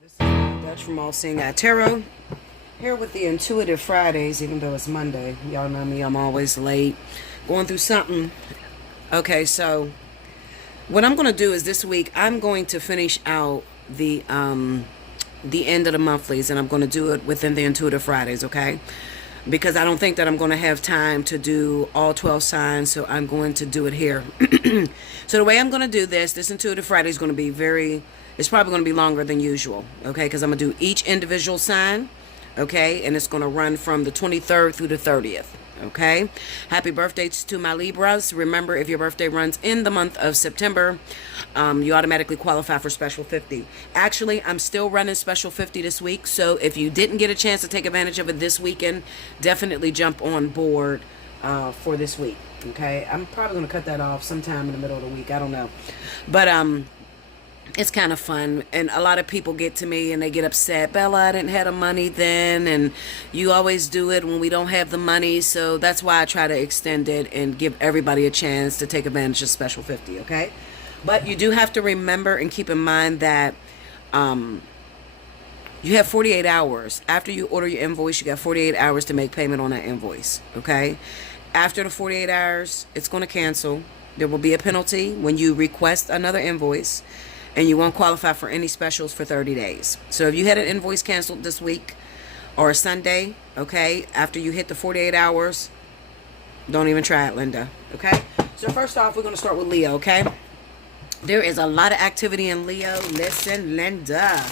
This is Dutch from Allseeingeyetarot. Here with the Intuitive Fridays, even though it's Monday. Y'all know me, I'm always late. Going through something. Okay, so what I'm going to do is this week, I'm going to finish out the end of the monthlies, and I'm going to do it within the Intuitive Fridays, okay? Because I don't think that I'm going to have time to do all 12 signs, so I'm going to do it here. So the way I'm going to do this Intuitive Friday is going to be it's probably going to be longer than usual, okay? Because I'm going to do each individual sign, okay? And it's going to run from the 23rd through the 30th, okay? Happy birthdays to my Libras. Remember, if your birthday runs in the month of September, you automatically qualify for Special 50. Actually, I'm still running Special 50 this week, so if you didn't get a chance to take advantage of it this weekend, definitely jump on board for this week, okay? I'm probably going to cut that off sometime in the middle of the week. I don't know. But, it's kind of fun, and a lot of people get to me and they get upset. Bella, I didn't have the money then, and you always do it when we don't have the money. So that's why I try to extend it and give everybody a chance to take advantage of Special 50, okay? But you do have to remember and keep in mind that you have 48 hours. After you order your invoice, you got 48 hours to make payment on that invoice, okay? After the 48 hours, it's going to cancel. There will be a penalty when you request another invoice, and you won't qualify for any specials for 30 days. So if you had an invoice canceled this week or a Sunday, okay, after you hit the 48 hours, don't even try it, Linda, okay? So first off, we're going to start with Leo, okay? There is a lot of activity in Leo. Listen, Linda,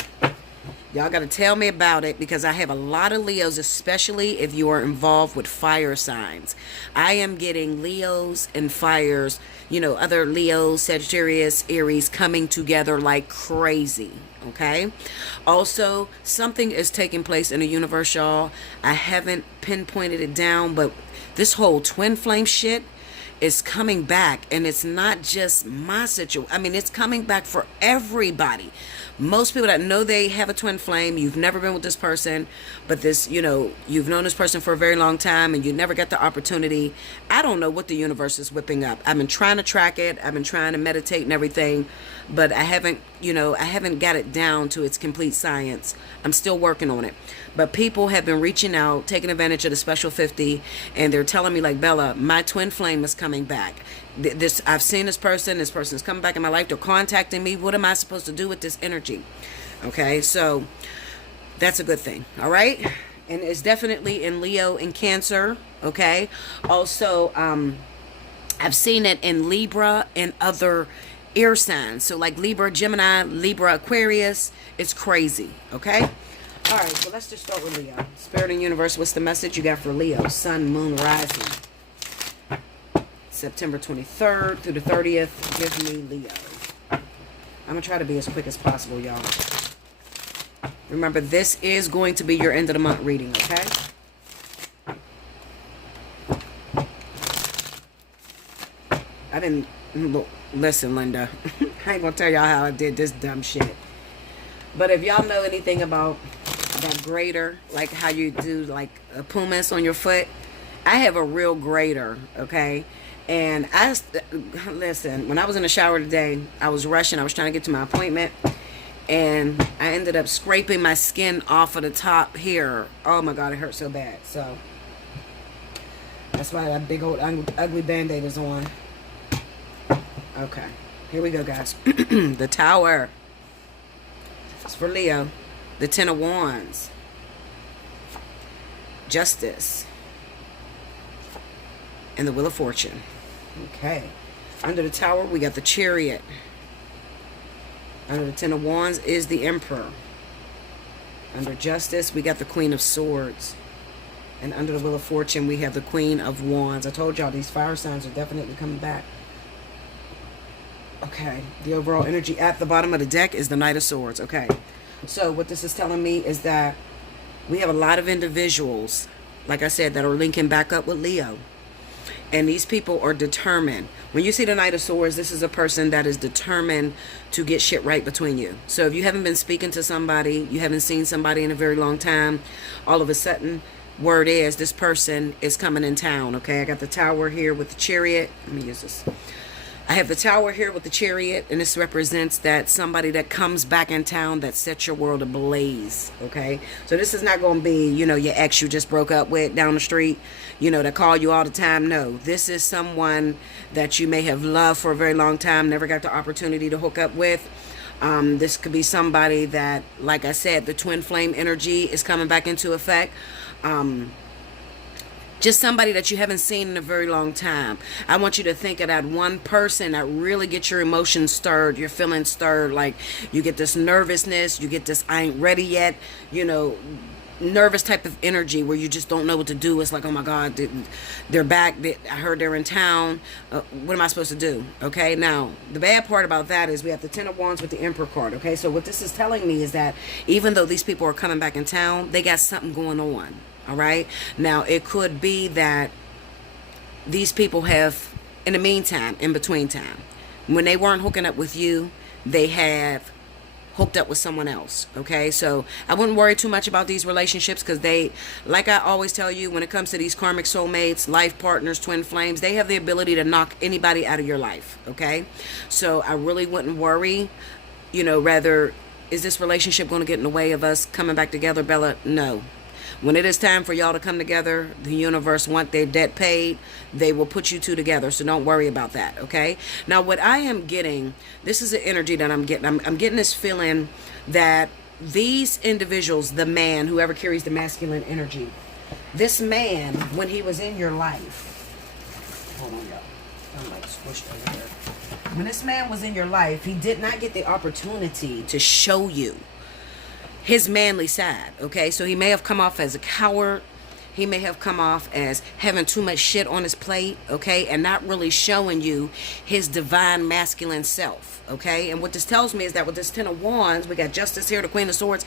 y'all got to tell me about it, because I have a lot of Leos, especially if you are involved with fire signs. I am getting Leos and fires, you know, other Leos, Sagittarius, Aries coming together like crazy, okay? Also, something is taking place in the universe, y'all. I haven't pinpointed it down, but this whole twin flame shit is coming back, and it's not just my situation. I mean, it's coming back for everybody. Most people that know they have a twin flame, you've never been with this person, but this, you know, you've known this person for a very long time and you never got the opportunity. I don't know what the universe is whipping up. I've been trying to track it. I've been trying to meditate and everything, but I haven't got it down to its complete science. I'm still working on it. But people have been reaching out, taking advantage of the Special 50, and they're telling me, like, Bella, my twin flame is coming back. I've seen this person is coming back in my life. They're contacting me. What am I supposed to do with this energy? Okay, so that's a good thing. All right, and it's definitely in Leo and Cancer. Okay, also I've seen it in Libra and other air signs. So like Libra, Gemini, Libra, Aquarius. It's crazy. Okay. All right, so let's just start with Leo. Spirit and Universe, what's the message you got for Leo? Sun, Moon, Rising. September 23rd through the 30th. Give me Leo. I'm going to try to be as quick as possible, y'all. Remember, this is going to be your end of the month reading, okay? I didn't... Look, listen, Linda. I ain't going to tell y'all how I did this dumb shit. But if y'all know anything about that grater, like how you do like a pumice on your foot, I have a real grater, okay? And listen, when I was in the shower today, I was rushing. I was trying to get to my appointment, and I ended up scraping my skin off of the top here. Oh my God, it hurt so bad. So that's why that big old ugly band-aid is on. Okay, here we go, guys. The Tower. It's for Leo. The Ten of Wands. Justice. And the Wheel of Fortune. Okay. Under the Tower, we got the Chariot. Under the Ten of Wands is the Emperor. Under Justice, we got the Queen of Swords. And under the Wheel of Fortune, we have the Queen of Wands. I told y'all these fire signs are definitely coming back. Okay. The overall energy at the bottom of the deck is the Knight of Swords. Okay. So what this is telling me is that we have a lot of individuals, like I said, that are linking back up with Leo. And these people are determined. When you see the Knight of Swords, this is a person that is determined to get shit right between you. So if you haven't been speaking to somebody, you haven't seen somebody in a very long time, all of a sudden, word is this person is coming in town, okay? I got the Tower here with the Chariot. Let me use this. I have the Tower here with the Chariot, and this represents that somebody that comes back in town that sets your world ablaze, okay? So this is not going to be, you know, your ex you just broke up with down the street, you know, that call you all the time. No, this is someone that you may have loved for a very long time, never got the opportunity to hook up with. This could be somebody that, like I said, the twin flame energy is coming back into effect. Just somebody that you haven't seen in a very long time. I want you to think of that one person that really gets your emotions stirred, your feelings stirred, like you get this nervousness, you get this I ain't ready yet, you know, nervous type of energy where you just don't know what to do. It's like, oh my God, they're back. I heard they're in town. What am I supposed to do? Okay, now the bad part about that is we have the Ten of Wands with the Emperor card. Okay, so what this is telling me is that even though these people are coming back in town, they got something going on. All right. Now, it could be that these people have, in the meantime, in between time, when they weren't hooking up with you, they have hooked up with someone else. Okay. So I wouldn't worry too much about these relationships because they, like I always tell you, when it comes to these karmic soulmates, life partners, twin flames, they have the ability to knock anybody out of your life. Okay. So I really wouldn't worry, you know, rather, is this relationship going to get in the way of us coming back together, Bella? No. When it is time for y'all to come together, the universe want their debt paid, they will put you two together. So don't worry about that, okay? Now, what I am getting, this is the energy that I'm getting. I'm getting this feeling that these individuals, the man, whoever carries the masculine energy, this man, when he was in your life, hold on, y'all. I'm like squished over here. When this man was in your life, he did not get the opportunity to show you his manly side, okay? So he may have come off as a coward. He may have come off as having too much shit on his plate, okay? And not really showing you his divine masculine self, okay? And what this tells me is that with this Ten of Wands, we got Justice here, the Queen of Swords.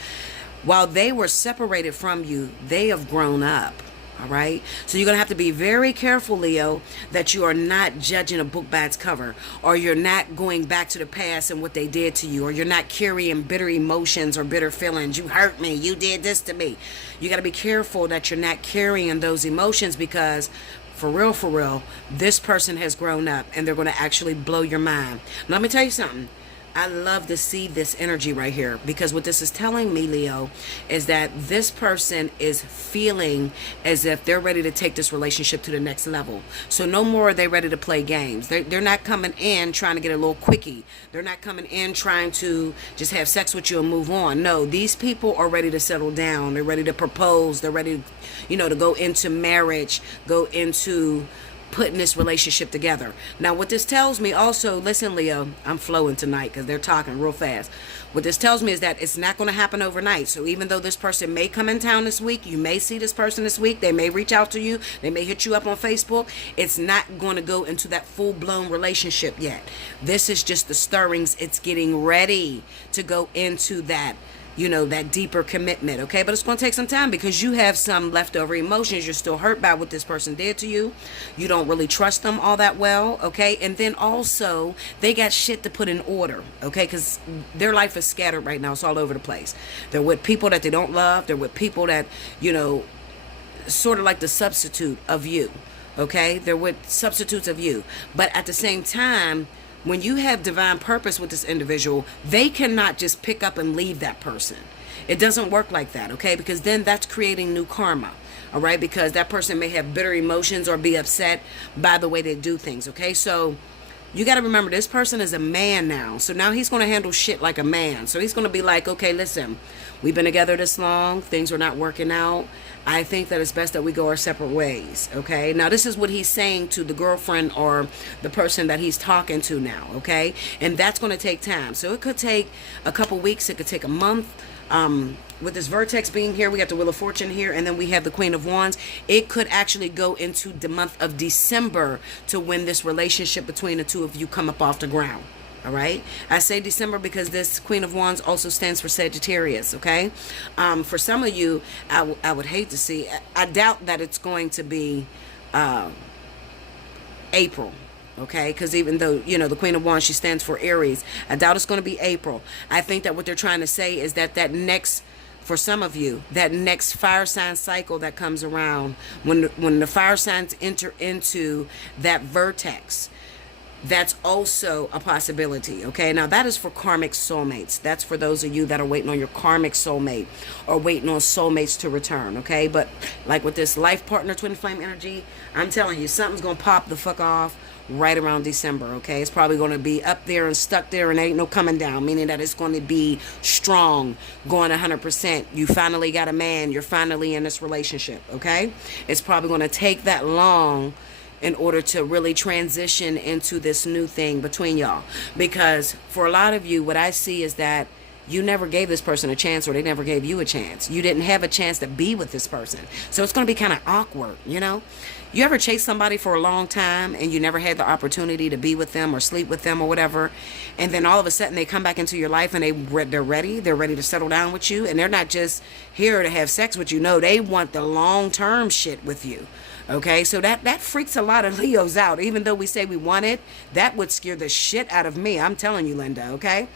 While they were separated from you, they have grown up. All right. So you're going to have to be very careful, Leo, that you are not judging a book by its cover, or you're not going back to the past and what they did to you, or you're not carrying bitter emotions or bitter feelings. You hurt me. You did this to me. You got to be careful that you're not carrying those emotions because for real, this person has grown up and they're going to actually blow your mind. Now, let me tell you something. I love to see this energy right here because what this is telling me, Leo, is that this person is feeling as if they're ready to take this relationship to the next level. So no more are they ready to play games. They're not coming in trying to get a little quickie. They're not coming in trying to just have sex with you and move on. No, these people are ready to settle down. They're ready to propose. They're ready, you know, to go into marriage, go into putting this relationship together. Now, what this tells me also, listen, Leo, I'm flowing tonight because they're talking real fast. What this tells me is that it's not going to happen overnight. So even though this person may come in town this week, you may see this person this week, they may reach out to you, they may hit you up on Facebook, it's not going to go into that full-blown relationship yet. This is just the stirrings. It's getting ready to go into that, you know, that deeper commitment, okay? But it's going to take some time because you have some leftover emotions. You're still hurt by what this person did to you. You don't really trust them all that well, okay? And then also, they got shit to put in order, okay? Because their life is scattered right now. It's all over the place. They're with people that they don't love. They're with people that, you know, sort of like the substitute of you, okay? They're with substitutes of you. But at the same time, when you have divine purpose with this individual, they cannot just pick up and leave that person. It doesn't work like that, okay? Because then that's creating new karma, all right? Because that person may have bitter emotions or be upset by the way they do things, okay? So you got to remember, this person is a man now. So now he's going to handle shit like a man. So he's going to be like, okay, listen, we've been together this long. Things are not working out. I think that it's best that we go our separate ways, okay? Now, this is what he's saying to the girlfriend or the person that he's talking to now, okay? And that's going to take time. So it could take a couple weeks. It could take a month. With this vertex being here, we got the Wheel of Fortune here, and then we have the Queen of Wands. It could actually go into the month of December to when this relationship between the two of you come up off the ground. All right. I say December because this Queen of Wands also stands for Sagittarius. Okay. For some of you, I would hate to see. I doubt that it's going to be April. Okay, because even though, you know, the Queen of Wands, she stands for Aries, I doubt it's going to be April. I think that what they're trying to say is that next, for some of you, that next fire sign cycle that comes around, when the fire signs enter into that vertex, That's also a possibility, okay? Now, that is for karmic soulmates. That's for those of you that are waiting on your karmic soulmate or waiting on soulmates to return, okay? But like with this life partner twin flame energy, I'm telling you, something's going to pop the fuck off right around December, okay? It's probably going to be up there and stuck there and ain't no coming down, meaning that it's going to be strong, going 100%. You finally got a man. You're finally in this relationship, okay? It's probably going to take that long in order to really transition into this new thing between y'all. Because for a lot of you, what I see is that you never gave this person a chance, or they never gave you a chance. You didn't have a chance to be with this person. So it's going to be kind of awkward, you know? You ever chase somebody for a long time and you never had the opportunity to be with them or sleep with them or whatever, and then all of a sudden they come back into your life and they're ready to settle down with you, and they're not just here to have sex with you. No, they want the long-term shit with you. Okay, so that freaks a lot of Leos out. Even though we say we want it, that would scare the shit out of me. I'm telling you, Linda, okay?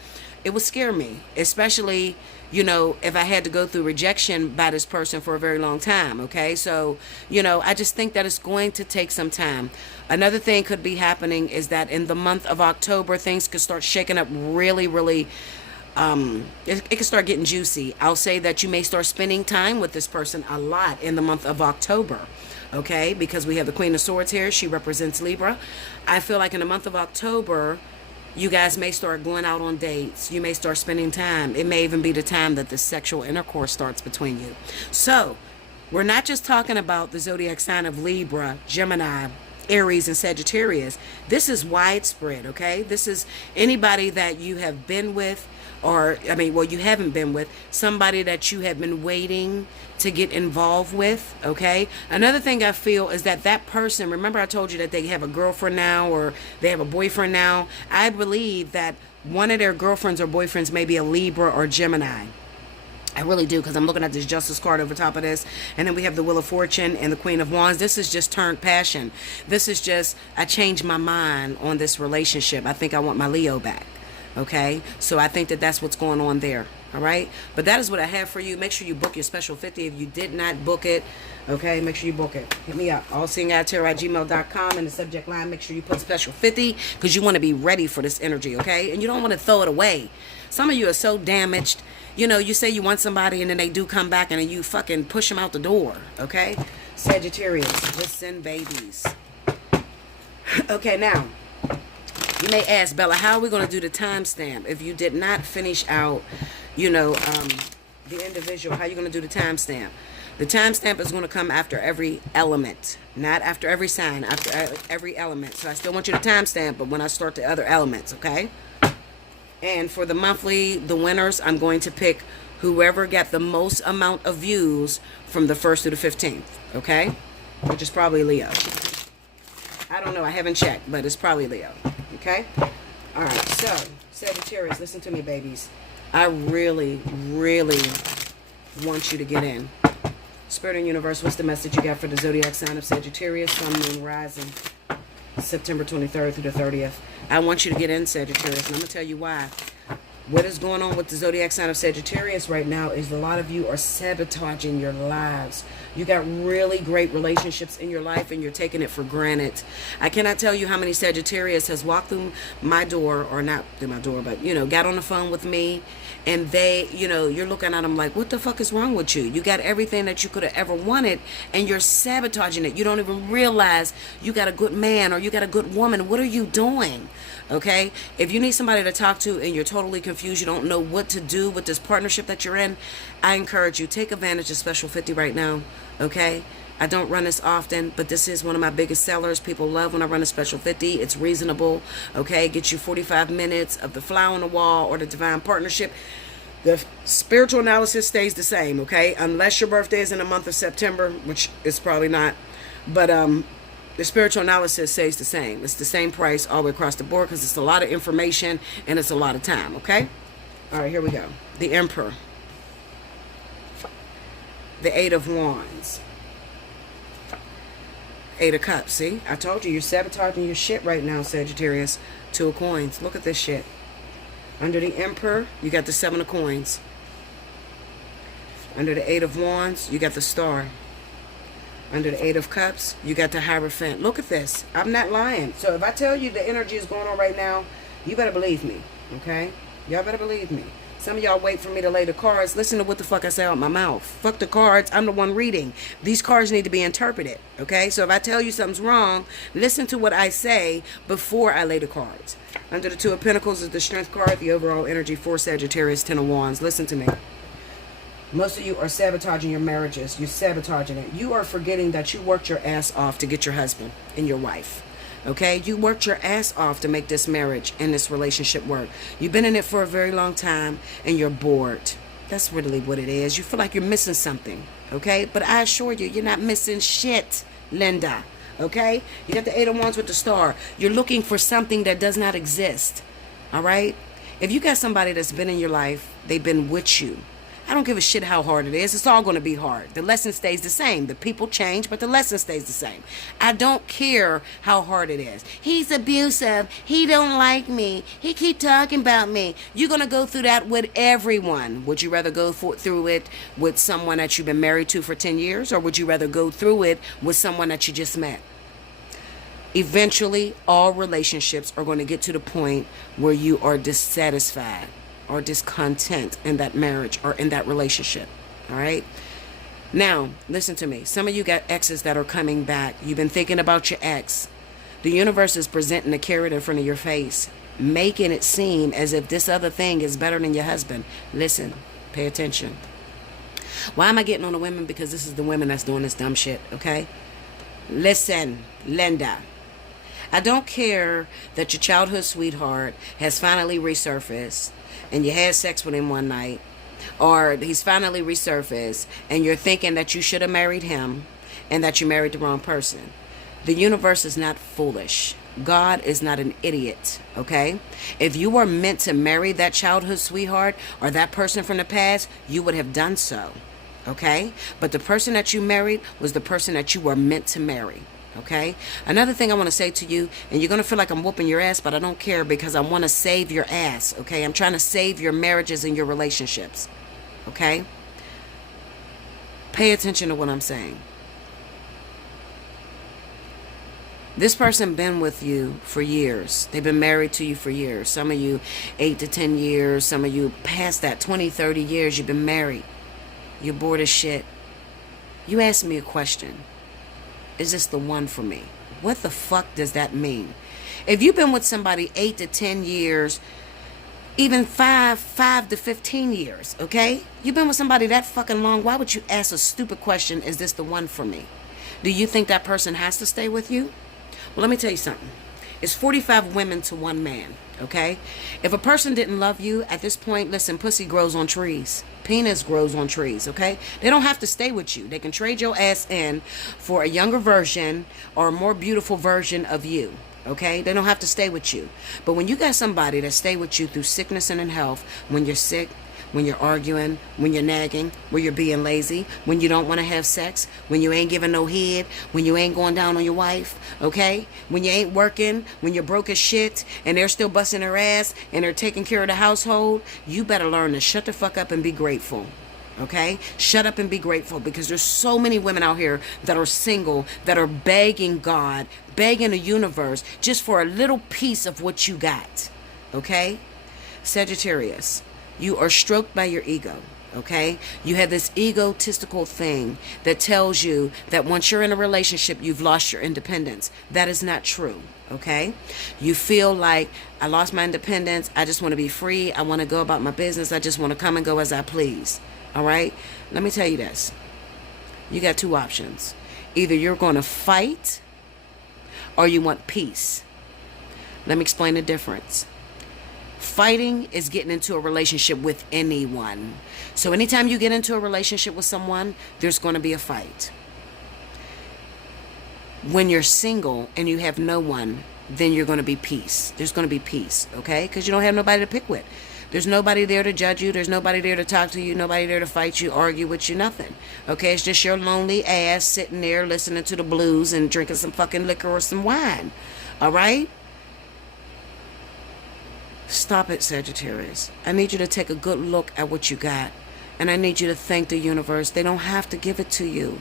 It would scare me, especially, you know, if I had to go through rejection by this person for a very long time, okay? So, you know, I just think that it's going to take some time. Another thing could be happening is that in the month of October, things could start shaking up really, really. It can start getting juicy. I'll say that you may start spending time with this person a lot in the month of October. Okay, because we have the Queen of Swords here. She represents Libra. I feel like in the month of October, you guys may start going out on dates. You may start spending time. It may even be the time that the sexual intercourse starts between you. So, we're not just talking about the zodiac sign of Libra, Gemini, Aries, and Sagittarius. This is widespread, okay? This is anybody that you have been with, or, I mean, well, you haven't been with, somebody that you have been waiting to get involved with, okay? Another thing I feel is that that person, remember I told you that they have a girlfriend now or they have a boyfriend now? I believe that one of their girlfriends or boyfriends may be a Libra or Gemini. I really do, because I'm looking at this Justice card over top of this. And then we have the Wheel of Fortune and the Queen of Wands. This is just turned passion. This is just, I changed my mind on this relationship. I think I want my Leo back. Okay, so I think that that's what's going on there. All right, but that is what I have for you. Make sure you book your special 50 if you did not book it. Okay, make sure you book it. Hit me up, allseeingeyetarot@gmail.com, in the subject line. Make sure you put special 50, because you want to be ready for this energy. Okay, and you don't want to throw it away. Some of you are so damaged. You know, you say you want somebody and then they do come back and then you fucking push them out the door. Okay, Sagittarius, just send babies. Okay, now you may ask, Bella, how are we going to do the timestamp? If you did not finish out, you know, the individual, how are you going to do the timestamp? The timestamp is going to come after every element, not after every sign, after every element. So I still want you to timestamp, but when I start the other elements, okay? And for the monthly, the winners, I'm going to pick whoever got the most amount of views from the 1st to the 15th, okay? Which is probably Leo. I don't know, I haven't checked, but it's probably Leo. Okay? Alright, so, Sagittarius, listen to me, babies. I really, really want you to get in. Spirit and Universe, what's the message you got for the zodiac sign of Sagittarius, Sun, Moon, Rising, September 23rd through the 30th? I want you to get in, Sagittarius, and I'm going to tell you why. What is going on with the zodiac sign of Sagittarius right now is a lot of you are sabotaging your lives. You got really great relationships in your life and you're taking it for granted. I cannot tell you how many Sagittarius has walked through my door, or not through my door, but, you know, got on the phone with me, and they, you know, you're looking at them like, what the fuck is wrong with you? You got everything that you could have ever wanted and you're sabotaging it. You don't even realize you got a good man or you got a good woman. What are you doing? Okay, if you need somebody to talk to and you're totally confused, you don't know what to do with this partnership that you're in, I encourage you, take advantage of Special 50 right now. Okay, I don't run this often, but this is one of my biggest sellers. People love when I run a Special 50. It's reasonable. Okay, get you 45 minutes of the fly on the wall or the divine partnership. The spiritual analysis stays the same. Okay, unless your birthday is in the month of September, which is probably not, but the spiritual analysis stays the same. It's the same price all the way across the board, because it's a lot of information and it's a lot of time, okay? All right, here we go. The Emperor. The Eight of Wands. Eight of Cups, see? I told you, you're sabotaging your shit right now, Sagittarius. Two of Coins. Look at this shit. Under the Emperor, you got the Seven of Coins. Under the Eight of Wands, you got the Star. Under the Eight of Cups, you got the Hierophant. Look at this. I'm not lying. So if I tell you the energy is going on right now, you better believe me, okay? Y'all better believe me. Some of y'all wait for me to lay the cards. Listen to what the fuck I say out my mouth. Fuck the cards. I'm the one reading. These cards need to be interpreted, okay? So if I tell you something's wrong, listen to what I say before I lay the cards. Under the Two of Pentacles is the Strength card, the overall energy for Sagittarius, Ten of Wands. Listen to me. Most of you are sabotaging your marriages. You're sabotaging it. You are forgetting that you worked your ass off to get your husband and your wife. Okay? You worked your ass off to make this marriage and this relationship work. You've been in it for a very long time and you're bored. That's really what it is. You feel like you're missing something. Okay? But I assure you, you're not missing shit, Linda. Okay? You got the Eight of Wands with the Star. You're looking for something that does not exist. All right? If you got somebody that's been in your life, they've been with you. I don't give a shit how hard it is. It's all going to be hard. The lesson stays the same. The people change, but the lesson stays the same. I don't care how hard it is. He's abusive. He don't like me. He keep talking about me. You're going to go through that with everyone. Would you rather go through it with someone that you've been married to for 10 years? Or would you rather go through it with someone that you just met? Eventually, all relationships are going to get to the point where you are dissatisfied or discontent in that marriage or in that relationship. All right? Now, listen to me. Some of you got exes that are coming back. You've been thinking about your ex. The universe is presenting a carrot in front of your face, making it seem as if this other thing is better than your husband. Listen, pay attention. Why am I getting on the women? Because this is the women that's doing this dumb shit, okay? Listen, Linda. I don't care that your childhood sweetheart has finally resurfaced and you had sex with him one night, or he's finally resurfaced and you're thinking that you should have married him and that you married the wrong person. The universe is not foolish. God is not an idiot, okay? If you were meant to marry that childhood sweetheart or that person from the past, you would have done so, okay? But the person that you married was the person that you were meant to marry. Okay? Another thing I want to say to you, and you're going to feel like I'm whooping your ass, but I don't care because I want to save your ass. Okay? I'm trying to save your marriages and your relationships. Okay? Pay attention to what I'm saying. This person been with you for years. They've been married to you for years. Some of you 8 to 10 years. Some of you past that 20, 30 years you've been married. You're bored as shit. You asked me a question. Is this the one for me? What the fuck does that mean? If you've been with somebody 8 to 10 years, even 5 to 15 years, okay? You've been with somebody that fucking long, why would you ask a stupid question, is this the one for me? Do you think that person has to stay with you? Well, let me tell you something. It's 45 women to one man, okay? If a person didn't love you, at this point, listen, pussy grows on trees. Penis grows on trees, okay? They don't have to stay with you. They can trade your ass in for a younger version or a more beautiful version of you, okay? They don't have to stay with you. But when you got somebody that stay with you through sickness and in health, when you're sick, when you're arguing, when you're nagging, when you're being lazy, when you don't want to have sex, when you ain't giving no head, when you ain't going down on your wife, okay? When you ain't working, when you're broke as shit, and they're still busting their ass, and they're taking care of the household, you better learn to shut the fuck up and be grateful, okay? Shut up and be grateful, because there's so many women out here that are single, that are begging God, begging the universe, just for a little piece of what you got, okay? Sagittarius. You are stroked by your ego, okay? You have this egotistical thing that tells you that once you're in a relationship, you've lost your independence. That is not true, okay? You feel like, I lost my independence. I just want to be free. I want to go about my business. I just want to come and go as I please, all right? Let me tell you this. You got two options. Either you're going to fight or you want peace. Let me explain the difference. Fighting is getting into a relationship with anyone. So anytime you get into a relationship with someone, there's going to be a fight. When you're single and you have no one, then you're going to be peace. There's going to be peace, okay? Because you don't have nobody to pick with. There's nobody there to judge you. There's nobody there to talk to you. Nobody there to fight you, argue with you, nothing. Okay? It's just your lonely ass sitting there listening to the blues and drinking some fucking liquor or some wine. All right? Stop it, Sagittarius. I need you to take a good look at what you got. And I need you to thank the universe. They don't have to give it to you.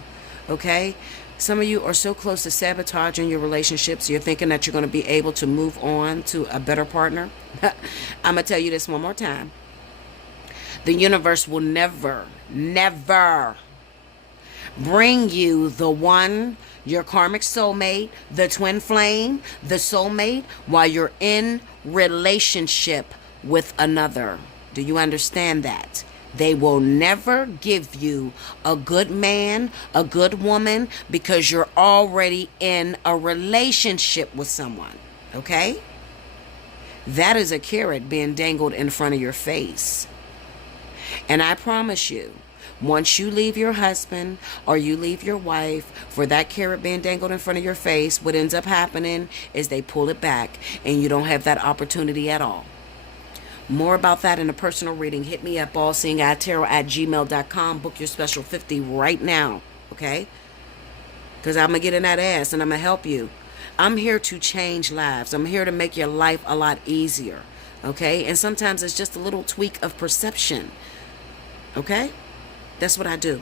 Okay? Some of you are so close to sabotaging your relationships. You're thinking that you're going to be able to move on to a better partner. I'm going to tell you this one more time. The universe will never, never bring you the one, your karmic soulmate, the twin flame, the soulmate, while you're in relationship with another. Do you understand that? They will never give you a good man, a good woman, because you're already in a relationship with someone. Okay? That is a carrot being dangled in front of your face. And I promise you, once you leave your husband or you leave your wife, for that carrot being dangled in front of your face, what ends up happening is they pull it back and you don't have that opportunity at all. More about that in a personal reading. Hit me up, allseeingeyetarot@gmail.com. Book your special 50 right now, okay? Because I'm going to get in that ass and I'm going to help you. I'm here to change lives. I'm here to make your life a lot easier, okay? And sometimes it's just a little tweak of perception, okay? That's what I do.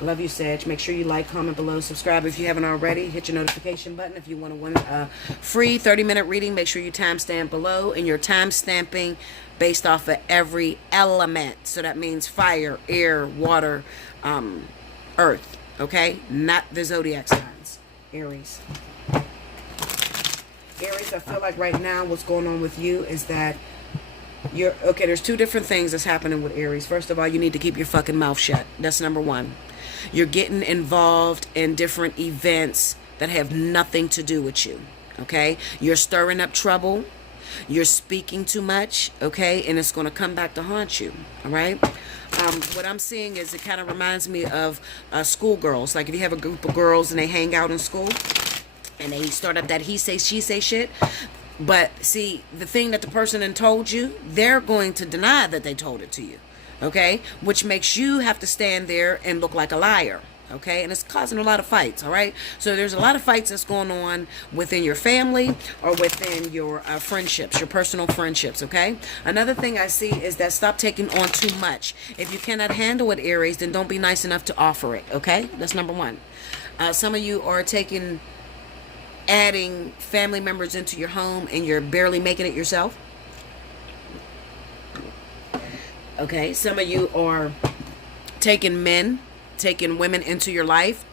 I love you, Sag. Make sure you like, comment below, subscribe if you haven't already. Hit your notification button if you want to win a free 30-minute reading. Make sure you timestamp below, and you're timestamping based off of every element. So that means fire, air, water, earth. Okay? Not the zodiac signs. Aries. Aries, I feel like right now what's going on with you is that there's two different things that's happening with Aries. First of all, you need to keep your fucking mouth shut. That's number one. You're getting involved in different events that have nothing to do with you. Okay? You're stirring up trouble. You're speaking too much. Okay? And it's going to come back to haunt you. All right? What I'm seeing is it kind of reminds me of schoolgirls. Like if you have a group of girls and they hang out in school and they start up that he say, she say shit. But see, the thing that the person then told you, they're going to deny that they told it to you. Okay? Which makes you have to stand there and look like a liar. Okay? And it's causing a lot of fights. All right? So there's a lot of fights that's going on within your family or within your friendships, your personal friendships. Okay? Another thing I see is that stop taking on too much. If you cannot handle it, Aries, then don't be nice enough to offer it. Okay? That's number one. Some of you are adding family members into your home and you're barely making it yourself. Okay, some of you are taking women into your life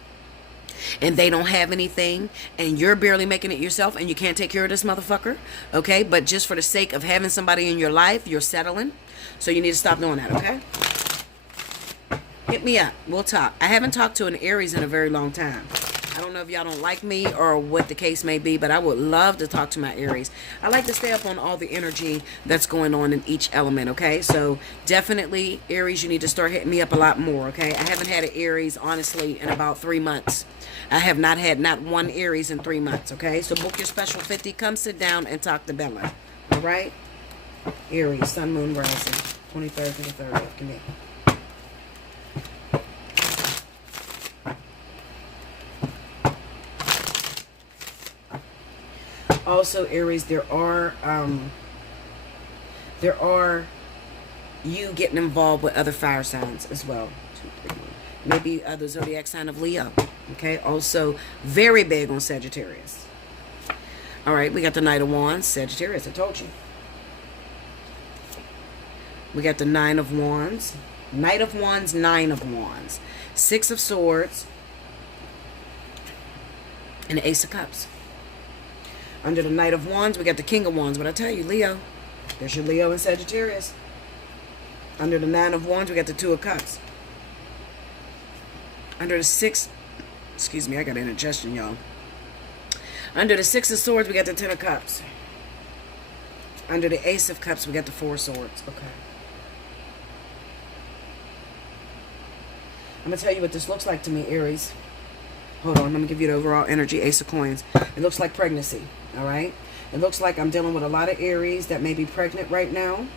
and they don't have anything and you're barely making it yourself and you can't take care of this motherfucker. Okay, but just for the sake of having somebody in your life, you're settling. So you need to stop doing that, okay? Hit me up. We'll talk. I haven't talked to an Aries in a very long time. I don't know if y'all don't like me or what the case may be, but I would love to talk to my Aries. I like to stay up on all the energy that's going on in each element, okay? So definitely, Aries, you need to start hitting me up a lot more, okay? I haven't had an Aries, honestly, in about 3 months. I have not had not one Aries in 3 months, okay? So book your special 50. Come sit down and talk to Bella, all right? Aries, Sun, Moon, Rising, 23rd to the 30th. Give me. Also, Aries, there are you getting involved with other fire signs as well. 2, 3, 1. Maybe the zodiac sign of Leo. Okay, also very big on Sagittarius. All right, we got the Knight of Wands, Sagittarius. I told you. We got the Nine of Wands, Knight of Wands, Nine of Wands, Six of Swords, and the Ace of Cups. Under the Knight of Wands, we got the King of Wands. But I tell you, Leo, there's your Leo and Sagittarius. Under the Nine of Wands, we got the Two of Cups. Under the excuse me, I got indigestion, y'all. Under the Six of Swords, we got the Ten of Cups. Under the Ace of Cups, we got the Four of Swords. Okay. I'm going to tell you what this looks like to me, Aries. Hold on, I'm going to give you the overall energy, Ace of Coins. It looks like pregnancy, all right? It looks like I'm dealing with a lot of Aries that may be pregnant right now,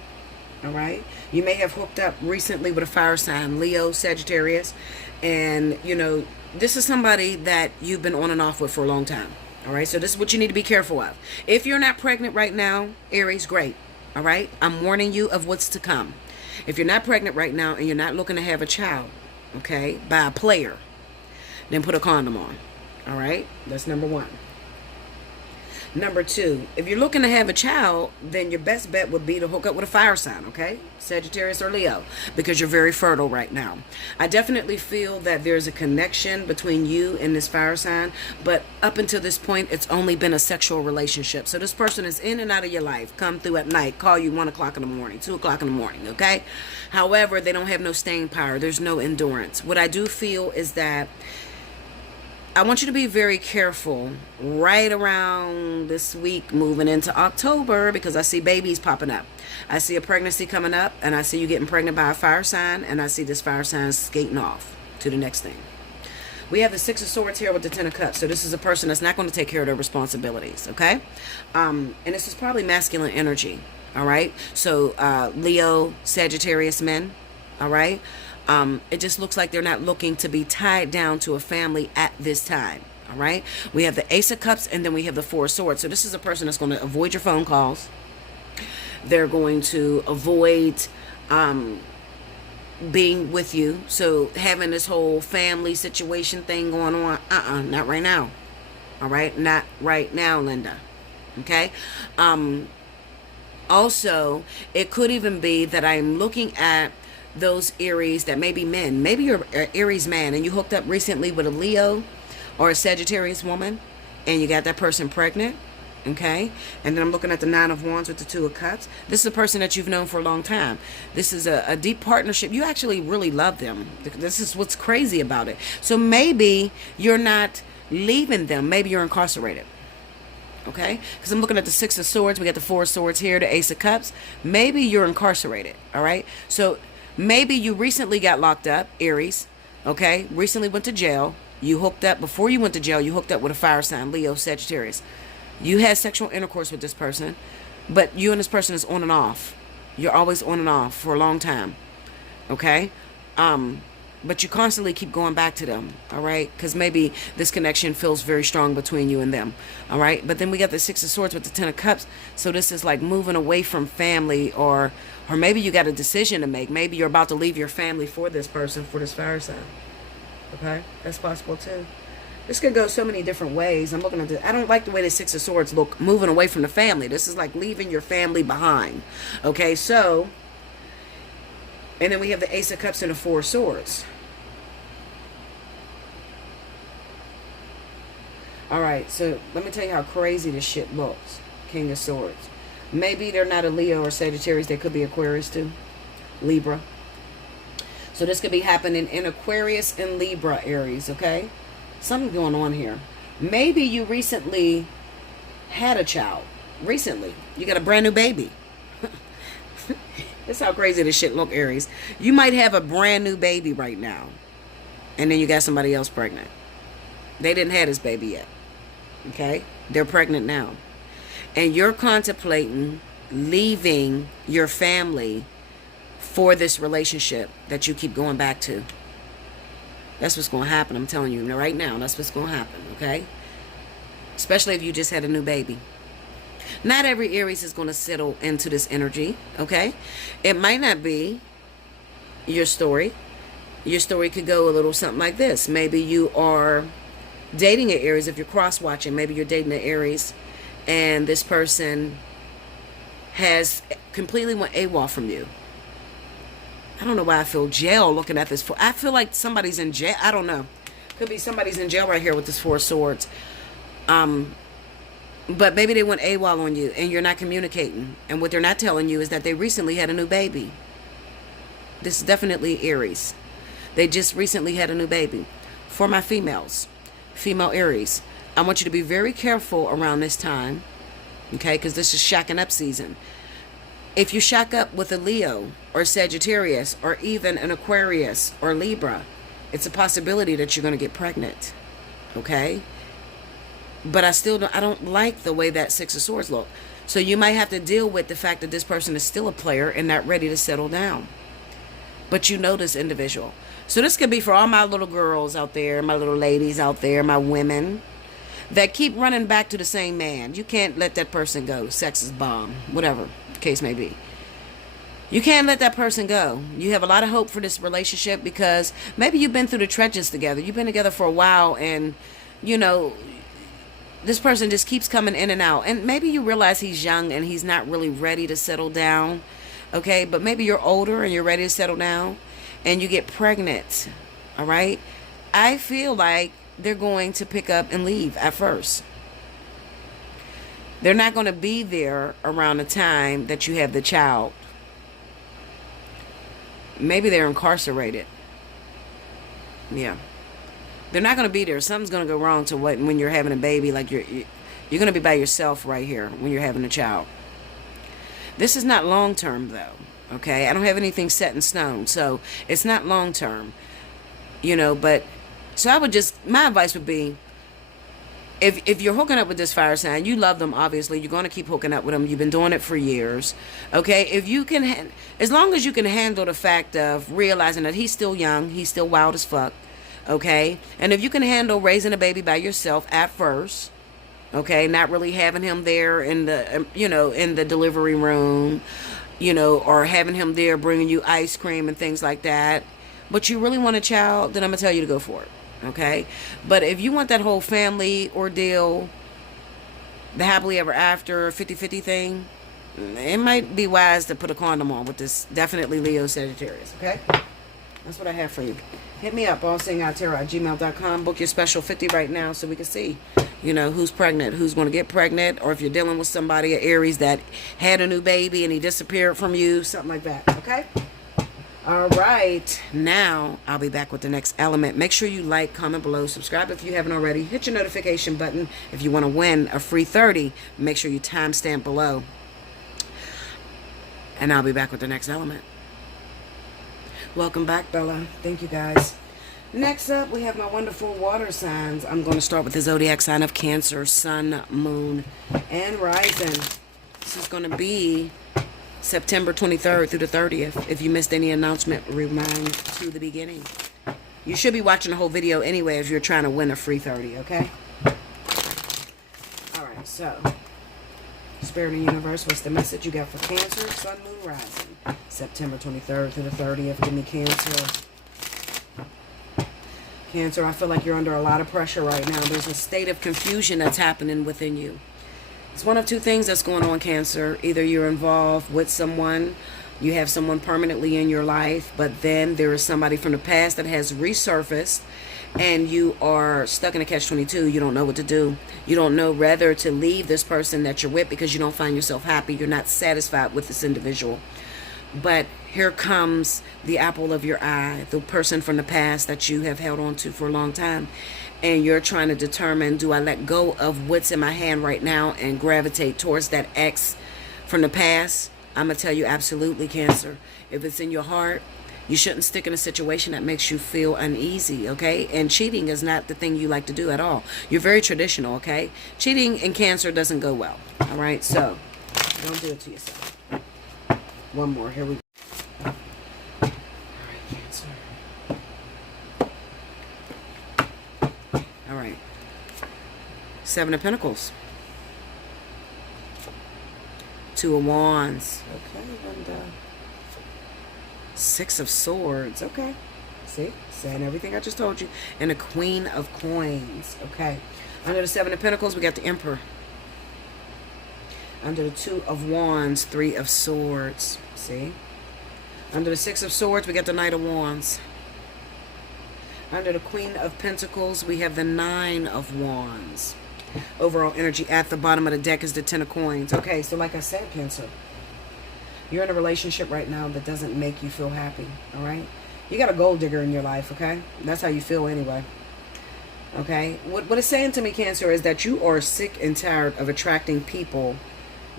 all right? You may have hooked up recently with a fire sign, Leo, Sagittarius, and, you know, this is somebody that you've been on and off with for a long time, all right? So this is what you need to be careful of. If you're not pregnant right now, Aries, great, all right? I'm warning you of what's to come. If you're not pregnant right now and you're not looking to have a child, okay, by a player, then put a condom on. All right? That's number one. Number two, if you're looking to have a child, then your best bet would be to hook up with a fire sign, okay? Sagittarius or Leo, because you're very fertile right now. I definitely feel that there's a connection between you and this fire sign, but up until this point, it's only been a sexual relationship. So this person is in and out of your life, come through at night, call you 1 o'clock in the morning, 2 o'clock in the morning, okay? However, they don't have no staying power. There's no endurance. What I do feel is that I want you to be very careful right around this week moving into October, because I see babies popping up. I see a pregnancy coming up, and I see you getting pregnant by a fire sign, and I see this fire sign skating off to the next thing. We have the Six of Swords here with the Ten of Cups. So this is a person that's not going to take care of their responsibilities, okay? And this is probably masculine energy, all right? So Leo, Sagittarius men, all right? It just looks like they're not looking to be tied down to a family at this time. All right. We have the Ace of Cups, and then we have the Four of Swords. So this is a person that's going to avoid your phone calls. They're going to avoid being with you. So having this whole family situation thing going on, not right now. All right. Not right now, Linda. Okay. Also, it could even be that I'm looking at those Aries that may be men. Maybe you're an Aries man and you hooked up recently with a Leo or a Sagittarius woman and you got that person pregnant, okay? And then I'm looking at the Nine of Wands with the Two of Cups. This is a person that you've known for a long time. This is a deep partnership. You actually really love them. This is what's crazy about it. So maybe you're not leaving them. Maybe you're incarcerated. Okay, because I'm looking at the Six of Swords. We got the Four of Swords here, the Ace of Cups. Maybe you're incarcerated. All right, so maybe you recently got locked up, Aries, okay? Recently went to jail. You hooked up, before you went to jail, you hooked up with a fire sign, Leo, Sagittarius. You had sexual intercourse with this person, but you and this person is on and off. You're always on and off for a long time, okay? But you constantly keep going back to them, all right? Because maybe this connection feels very strong between you and them, all right? But then we got the Six of Swords with the Ten of Cups. So this is like moving away from family, or maybe you got a decision to make. Maybe you're about to leave your family for this person, for this fire sign, okay? That's possible too. This could go so many different ways. I'm looking at this. I don't like the way the Six of Swords look, moving away from the family. This is like leaving your family behind, okay? So, and then we have the Ace of Cups and the Four of Swords. All right, so let me tell you how crazy this shit looks. King of Swords. Maybe they're not a Leo or Sagittarius. They could be Aquarius too. Libra. So this could be happening in Aquarius and Libra, Aries, okay? Something going on here. Maybe you recently had a child. Recently. You got a brand new baby. That's how crazy this shit look, Aries. You might have a brand new baby right now. And then you got somebody else pregnant. They didn't have this baby yet. Okay? They're pregnant now. And you're contemplating leaving your family for this relationship that you keep going back to. That's what's going to happen. I'm telling you right now. That's what's going to happen. Okay? Especially if you just had a new baby. Not every Aries is going to settle into this energy. Okay? It might not be your story. Your story could go a little something like this. Maybe you are dating an Aries. If you're cross-watching, maybe you're dating an Aries and this person has completely went AWOL from you. I don't know why I feel jail looking at this. I feel like somebody's in jail. I don't know. Could be somebody's in jail right here with this Four of Swords. But maybe they went AWOL on you and you're not communicating. And what they're not telling you is that they recently had a new baby. This is definitely Aries. They just recently had a new baby. For my females, female Aries, I want you to be very careful around this time, okay, because this is shacking up season. If you shack up with a Leo or Sagittarius or even an Aquarius or Libra, it's a possibility that you're going to get pregnant, okay? But I don't like the way that Six of Swords look. So you might have to deal with the fact that this person is still a player and not ready to settle down. But you know this individual. So this could be for all my little girls out there, my little ladies out there, my women that keep running back to the same man. You can't let that person go. Sex is bomb. Whatever the case may be. You can't let that person go. You have a lot of hope for this relationship because maybe you've been through the trenches together. You've been together for a while, and you know, this person just keeps coming in and out. And maybe you realize he's young and he's not really ready to settle down. Okay, but maybe you're older and you're ready to settle down and you get pregnant. All right. I feel like they're going to pick up and leave at first. They're not going to be there around the time that you have the child. Maybe they're incarcerated. Yeah. They're not going to be there. Something's going to go wrong to when you're having a baby. Like you're going to be by yourself right here when you're having a child. This is not long term though. Okay, I don't have anything set in stone, so it's not long term. You know, but so I would just, my advice would be, if you're hooking up with this fire sign, you love them. Obviously, you're going to keep hooking up with them. You've been doing it for years. Okay, if you can, as long as you can handle the fact of realizing that he's still young, he's still wild as fuck. Okay, and if you can handle raising a baby by yourself at first, okay, not really having him there in the in the delivery room, or having him there bringing you ice cream and things like that, but you really want a child, then I'm gonna tell you to go for it. Okay, but if you want that whole family ordeal, the happily ever after 50-50 thing, it might be wise to put a condom on with this. Definitely Leo Sagittarius. Okay, that's what I have for you. Hit me up, allseeingeyetarot@gmail.com. Book your special 50 right now so we can see, who's pregnant, who's going to get pregnant, or if you're dealing with somebody, an Aries, that had a new baby and he disappeared from you, something like that, okay? All right. Now, I'll be back with the next element. Make sure you like, comment below, subscribe if you haven't already. Hit your notification button if you want to win a free 30. Make sure you timestamp below. And I'll be back with the next element. Welcome back, Bella. Thank you, guys. Next up, we have my wonderful water signs. I'm going to start with the zodiac sign of Cancer, Sun, Moon, and Rising. This is going to be September 23rd through the 30th. If you missed any announcement, rewind to the beginning. You should be watching the whole video anyway if you're trying to win a free 30, okay? All right, so Spirit and Universe, what's the message you got for Cancer, Sun, Moon, Rising? September 23rd through the 30th. Give me Cancer. Cancer, I feel like you're under a lot of pressure right now. There's a state of confusion that's happening within you. It's one of two things that's going on, Cancer. Either you're involved with someone, you have someone permanently in your life, but then there is somebody from the past that has resurfaced, and you are stuck in a catch-22. You don't know what to do. You don't know whether to leave this person that you're with because you don't find yourself happy. You're not satisfied with this individual. But here comes the apple of your eye, the person from the past that you have held on to for a long time. And you're trying to determine, do I let go of what's in my hand right now and gravitate towards that ex from the past? I'm going to tell you absolutely, Cancer. If it's in your heart, you shouldn't stick in a situation that makes you feel uneasy, okay? And cheating is not the thing you like to do at all. You're very traditional, okay? Cheating in Cancer doesn't go well, all right? So don't do it to yourself. One more. Here we go. All right, Cancer. All right. Seven of Pentacles. Two of Wands. Okay, and Six of Swords. Okay. See? Saying everything I just told you. And a Queen of Coins. Okay. Under the Seven of Pentacles, we got the Emperor. Under the Two of Wands, Three of Swords. See? Under the Six of Swords, we got the Knight of Wands. Under the Queen of Pentacles, we have the Nine of Wands. Overall energy at the bottom of the deck is the Ten of Coins. Okay, so like I said, Cancer, you're in a relationship right now that doesn't make you feel happy, all right? You got a gold digger in your life, okay? That's how you feel anyway. Okay? What it's saying to me, Cancer, is that you are sick and tired of attracting people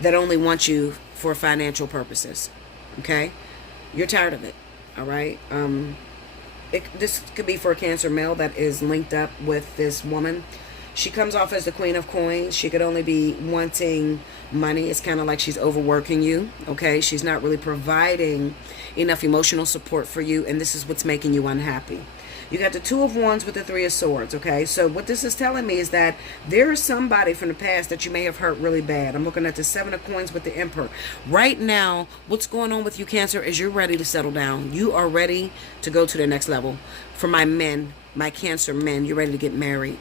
that only want you for financial purposes. Okay? You're tired of it. All right? This could be for a Cancer male that is linked up with this woman. She comes off as the Queen of Coins. She could only be wanting money. It's kind of like she's overworking you. Okay? She's not really providing enough emotional support for you, and this is what's making you unhappy. You got the Two of Wands with the Three of Swords, okay? So what this is telling me is that there is somebody from the past that you may have hurt really bad. I'm looking at the Seven of Coins with the Emperor. Right now, what's going on with you, Cancer, is you're ready to settle down. You are ready to go to the next level. For my men, my Cancer men, you're ready to get married,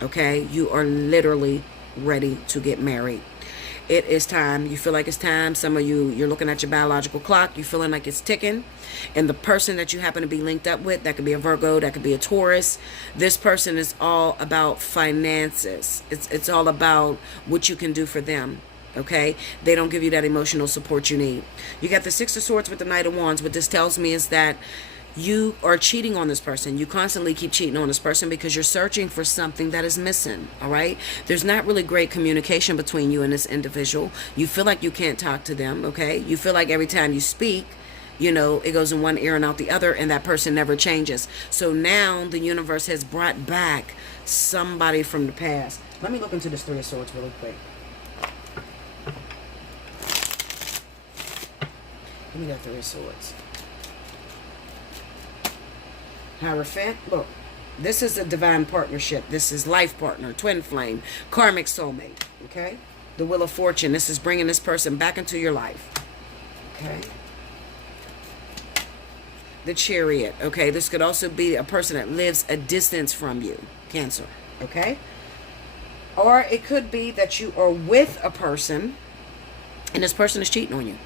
okay? You are literally ready to get married. It is time. You feel like it's time. Some of you, you're looking at your biological clock. You're feeling like it's ticking. And the person that you happen to be linked up with, that could be a Virgo, that could be a Taurus. This person is all about finances. It's all about what you can do for them. Okay? They don't give you that emotional support you need. You got the Six of Swords with the Knight of Wands. What this tells me is that you are cheating on this person. You constantly keep cheating on this person because you're searching for something that is missing, all right? There's not really great communication between you and this individual. You feel like you can't talk to them, okay? You feel like every time you speak, you know, it goes in one ear and out the other, and that person never changes. So now the universe has brought back somebody from the past. Let me look into this Three of Swords really quick. Give me that Three of Swords. Hierophant, look, this is a divine partnership. This is life partner, twin flame, karmic soulmate, okay? The Wheel of Fortune, this is bringing this person back into your life, okay? The Chariot, okay? This could also be a person that lives a distance from you, Cancer, okay? Or it could be that you are with a person and this person is cheating on you,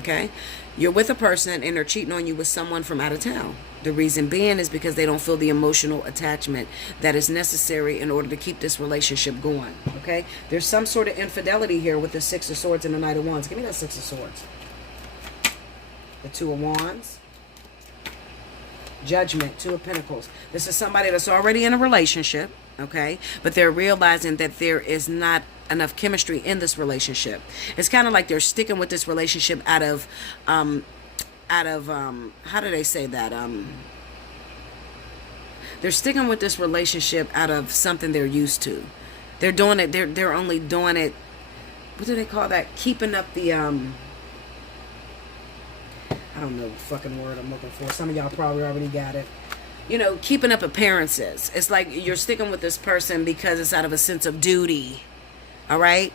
okay? You're with a person and they're cheating on you with someone from out of town. The reason being is because they don't feel the emotional attachment that is necessary in order to keep this relationship going, okay? There's some sort of infidelity here with the Six of Swords and the Knight of Wands. Give me that Six of Swords. The Two of Wands. Judgment, Two of Pentacles. This is somebody that's already in a relationship, okay? But they're realizing that there is not enough chemistry in this relationship. It's kind of like they're sticking with this relationship out of how do they say that? They're sticking with this relationship out of something they're used to. They're doing it, they're only doing it, what do they call that? Keeping up the I don't know the fucking word I'm looking for. Some of y'all probably already got it. You know, keeping up appearances. It's like you're sticking with this person because it's out of a sense of duty. All right?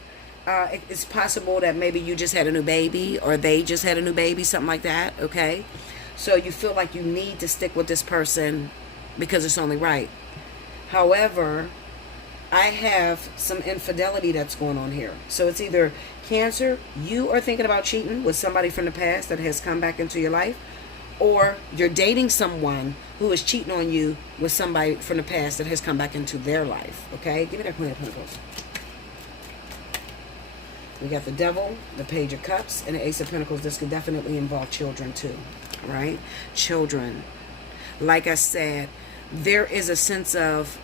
It's possible that maybe you just had a new baby or they just had a new baby, something like that, okay? So you feel like you need to stick with this person because it's only right. However, I have some infidelity that's going on here. So it's either Cancer, you are thinking about cheating with somebody from the past that has come back into your life, or you're dating someone who is cheating on you with somebody from the past that has come back into their life, okay? Give me that Queen of Pentacles. We got the Devil, the Page of Cups, and the Ace of Pentacles. This could definitely involve children too, right? Children. Like I said, there is a sense of,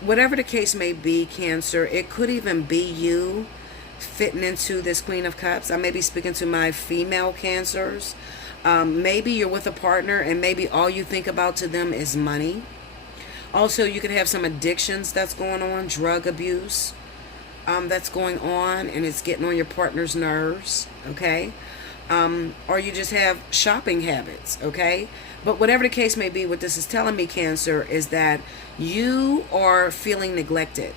whatever the case may be, Cancer, it could even be you fitting into this Queen of Cups. I may be speaking to my female Cancers. Maybe you're with a partner and maybe all you think about to them is money. Also, you could have some addictions that's going on, drug abuse. That's going on and it's getting on your partner's nerves, okay? Or you just have shopping habits, okay? But whatever the case may be, what this is telling me, Cancer, is that you are feeling neglected.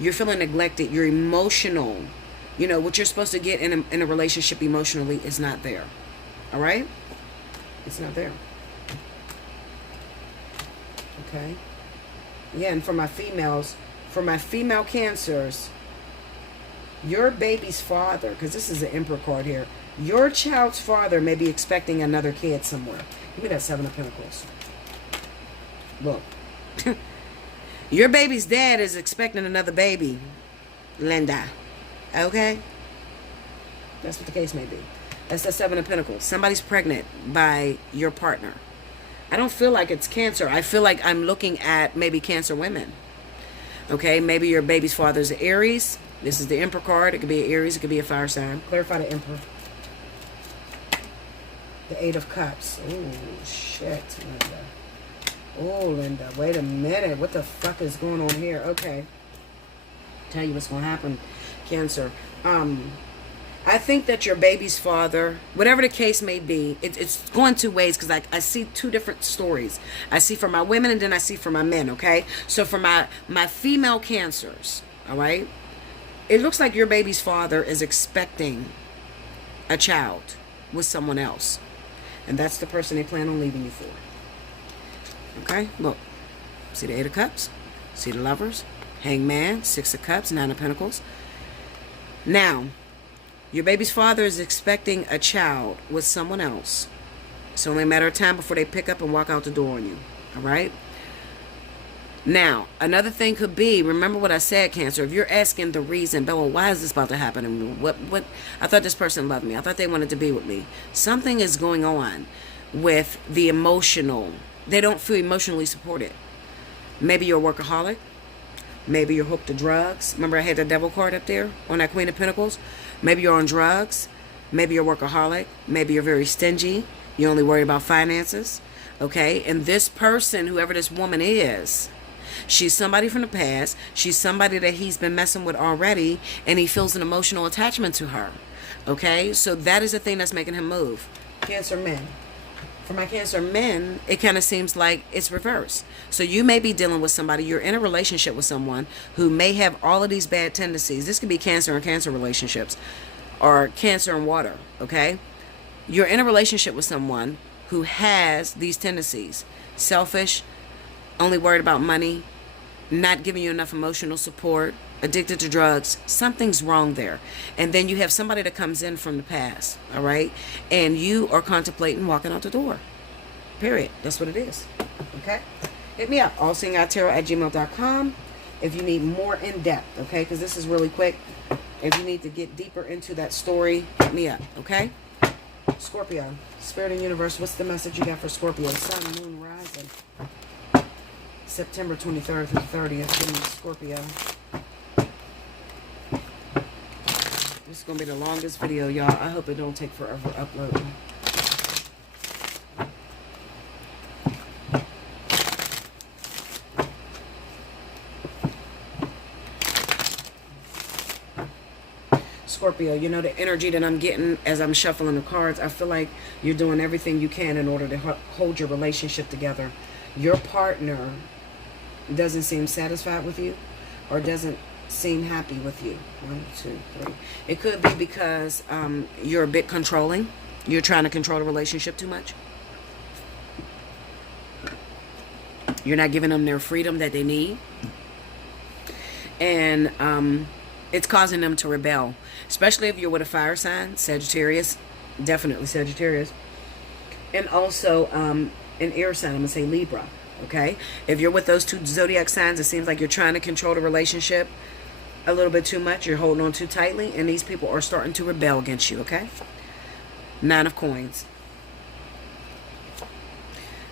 You're feeling neglected. You're emotional. You know, what you're supposed to get in a relationship emotionally is not there, all right? It's not there, okay? Yeah, and for my females, for my female Cancers, your baby's father, because this is an Emperor card here, your child's father may be expecting another kid somewhere. Give me that Seven of Pentacles. Look. Your baby's dad is expecting another baby, Linda. Okay? That's what the case may be. That's the Seven of Pentacles. Somebody's pregnant by your partner. I don't feel like it's Cancer. I feel like I'm looking at maybe Cancer women. Okay? Maybe your baby's father's an Aries. This is the Emperor card. It could be an Aries. It could be a fire sign. Clarify the Emperor. The Eight of Cups. Oh, shit, Linda. Oh, Linda. Wait a minute. What the fuck is going on here? Okay. Tell you what's going to happen, Cancer. I think that your baby's father, whatever the case may be, it's going two ways, because I see two different stories. I see for my women and then I see for my men, okay? So for my female Cancers, all right, it looks like your baby's father is expecting a child with someone else. And that's the person they plan on leaving you for. Okay, look. See the Eight of Cups? See the Lovers? Hangman, Six of Cups, Nine of Pentacles. Now, your baby's father is expecting a child with someone else. It's only a matter of time before they pick up and walk out the door on you. All right? Now, another thing could be, remember what I said, Cancer. If you're asking the reason, Bella, why is this about to happen to me? What? I thought this person loved me. I thought they wanted to be with me. Something is going on with the emotional. They don't feel emotionally supported. Maybe you're a workaholic. Maybe you're hooked to drugs. Remember I had the Devil card up there on that Queen of Pentacles? Maybe you're on drugs. Maybe you're a workaholic. Maybe you're very stingy. You're only worried about finances. Okay? And this person, whoever this woman is, she's somebody from the past. She's somebody that he's been messing with already, and he feels an emotional attachment to her. Okay? So that is the thing that's making him move. Cancer men. For my Cancer men, it kind of seems like it's reversed. So you may be dealing with somebody, you're in a relationship with someone who may have all of these bad tendencies. This could be Cancer and Cancer relationships, or Cancer and water, okay? You're in a relationship with someone who has these tendencies. Selfish, only worried about money, not giving you enough emotional support, addicted to drugs. Something's wrong there. And then you have somebody that comes in from the past, all right? And you are contemplating walking out the door. Period. That's what it is. Okay? Hit me up, allseeingeyetarot@gmail.com, if you need more in depth, okay? Because this is really quick. If you need to get deeper into that story, hit me up, okay? Scorpio, Spirit and Universe, what's the message you got for Scorpio? Sun, Moon, Rising. September 23rd through 30th. Give me Scorpio. This is going to be the longest video, y'all. I hope it don't take forever uploading. Scorpio, you know the energy that I'm getting as I'm shuffling the cards. I feel like you're doing everything you can in order to hold your relationship together. Your partner doesn't seem satisfied with you, or doesn't seem happy with you. 1, 2, 3. It could be because you're a bit controlling. You're trying to control the relationship too much. You're not giving them their freedom that they need. And it's causing them to rebel. Especially if you're with a fire sign, Sagittarius. Definitely Sagittarius. And also an air sign, I'm going to say Libra. Okay? If you're with those two zodiac signs, it seems like you're trying to control the relationship a little bit too much. You're holding on too tightly, and these people are starting to rebel against you, okay? 9 of Coins.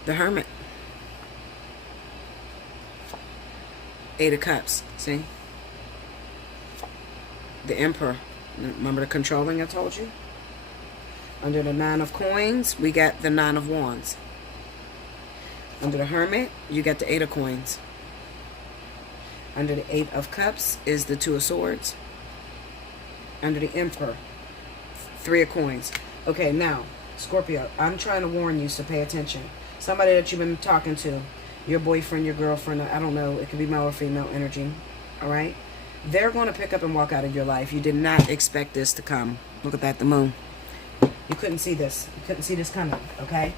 The Hermit. 8 of Cups. See? The Emperor. Remember the controlling I told you? Under the 9 of Coins, we got the 9 of Wands. Under the Hermit, you got the 8 of Coins. Under the 8 of Cups is the 2 of Swords. Under the Emperor, 3 of Coins. Okay, now, Scorpio, I'm trying to warn you, so pay attention. Somebody that you've been talking to, your boyfriend, your girlfriend, I don't know, it could be male or female energy, all right? They're going to pick up and walk out of your life. You did not expect this to come. Look at that, the moon. You couldn't see this. You couldn't see this coming, okay?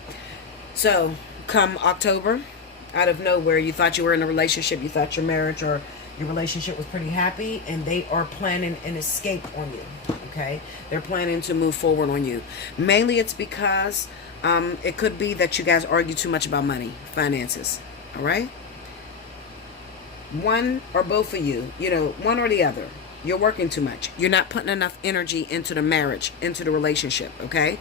So, come October, out of nowhere, you thought you were in a relationship, you thought your marriage or your relationship was pretty happy, and they are planning an escape on you, okay? They're planning to move forward on you. Mainly it's because it could be that you guys argue too much about money, finances, all right? One or both of you, you know, one or the other. You're working too much. You're not putting enough energy into the marriage, into the relationship, okay?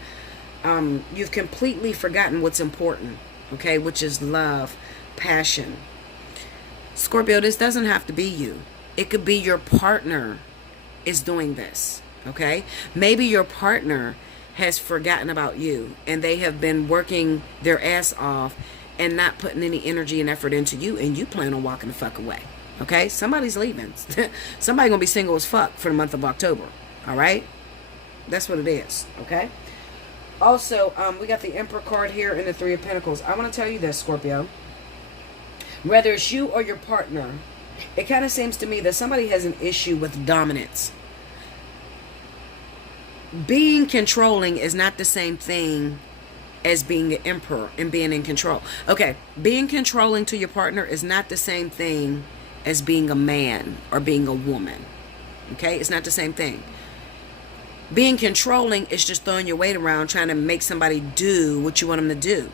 You've completely forgotten what's important, okay, which is love, passion. Scorpio, this doesn't have to be you. It could be your partner is doing this, okay? Maybe your partner has forgotten about you, and they have been working their ass off and not putting any energy and effort into you, and you plan on walking the fuck away, okay? Somebody's leaving. Somebody gonna be single as fuck for the month of October, all right? That's what it is, okay? Also, we got the Emperor card here and the Three of Pentacles. I want to tell you this, Scorpio. Whether it's you or your partner, it kind of seems to me that somebody has an issue with dominance. Being controlling is not the same thing as being the emperor and being in control. Okay, being controlling to your partner is not the same thing as being a man or being a woman. Okay, it's not the same thing. Being controlling is just throwing your weight around, trying to make somebody do what you want them to do.